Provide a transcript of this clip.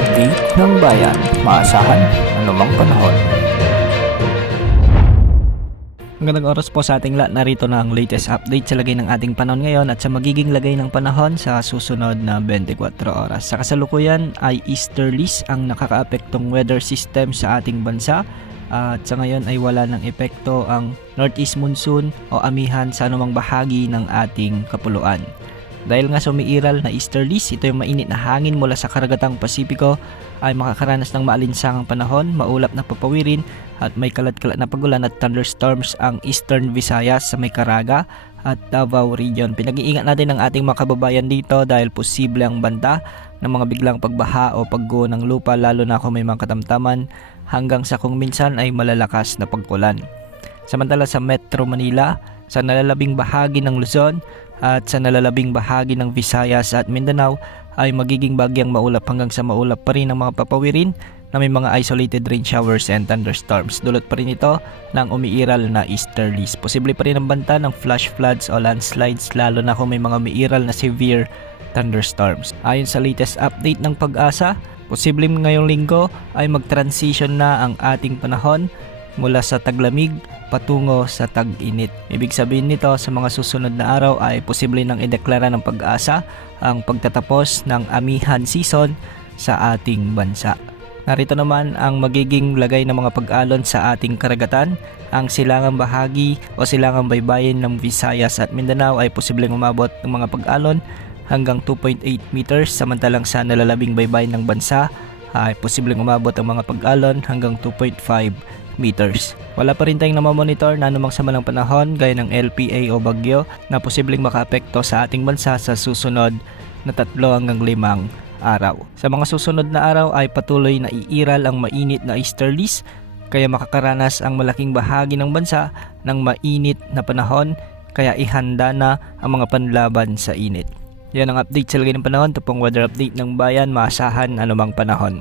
update ng bayan, maasahan anumang panahon. Magandang oras po sa ating lahat. Narito na ang latest update sa lagay ng ating panahon ngayon at sa magiging lagay ng panahon sa susunod na 24 oras. Sa kasalukuyan ay easterlies ang nakakaapektong weather system sa ating bansa. At sa ngayon ay wala ng epekto ang northeast monsoon o amihan sa anumang bahagi ng ating kapuluan. Dahil nga sumiiral na easterlies, ito yung mainit na hangin mula sa karagatang Pasipiko, ay makakaranas ng maalinsangang panahon, maulap na papawirin at may kalat-kalat na pagulan at thunderstorms ang Eastern Visayas sa may Caraga at Davao region. Pinag-iingat natin ang ating mga kababayan dito dahil posible ang banta ng mga biglang pagbaha o pagguho ng lupa, lalo na kung may mga katamtaman hanggang sa kung minsan ay malalakas na pagkulan. Samantala sa Metro Manila, sa nalalabing bahagi ng Luzon at sa nalalabing bahagi ng Visayas at Mindanao ay magiging bagyang maulap hanggang sa maulap pa rin ang mga papawirin na may mga isolated rain showers and thunderstorms. Dulot pa rin ito ng umiiral na easterlies. Posible pa rin ang banta ng flash floods o landslides, lalo na kung may mga umiiral na severe thunderstorms. Ayon sa latest update ng Pag-asa, posibleng ngayong linggo ay mag-transition na ang ating panahon mula sa taglamig patungo sa tag-init. Ibig sabihin nito, sa mga susunod na araw ay posible nang ideklara ng Pag-asa ang pagtatapos ng amihan season sa ating bansa. Narito naman ang magiging lagay ng mga pag-alon sa ating karagatan. Ang silangang bahagi o silangang baybayin ng Visayas at Mindanao ay posibleng umabot ng mga pag-alon hanggang 2.8 meters, samantalang sa nalalabing baybayin ng bansa ay posibleng umabot ang mga pag-alon hanggang 2.5 meters. Wala pa rin tayong namamonitor na anumang sama ng panahon gaya ng LPA o bagyo na posibleng makaapekto sa ating bansa sa susunod na 3 hanggang 5 araw. Sa mga susunod na araw ay patuloy na iiral ang mainit na easterlies, kaya makakaranas ang malaking bahagi ng bansa ng mainit na panahon, kaya ihanda na ang mga panlaban sa init. Yan ang update sa lagay ng panahon. Ito pong weather update ng bayan, maasahan anumang panahon.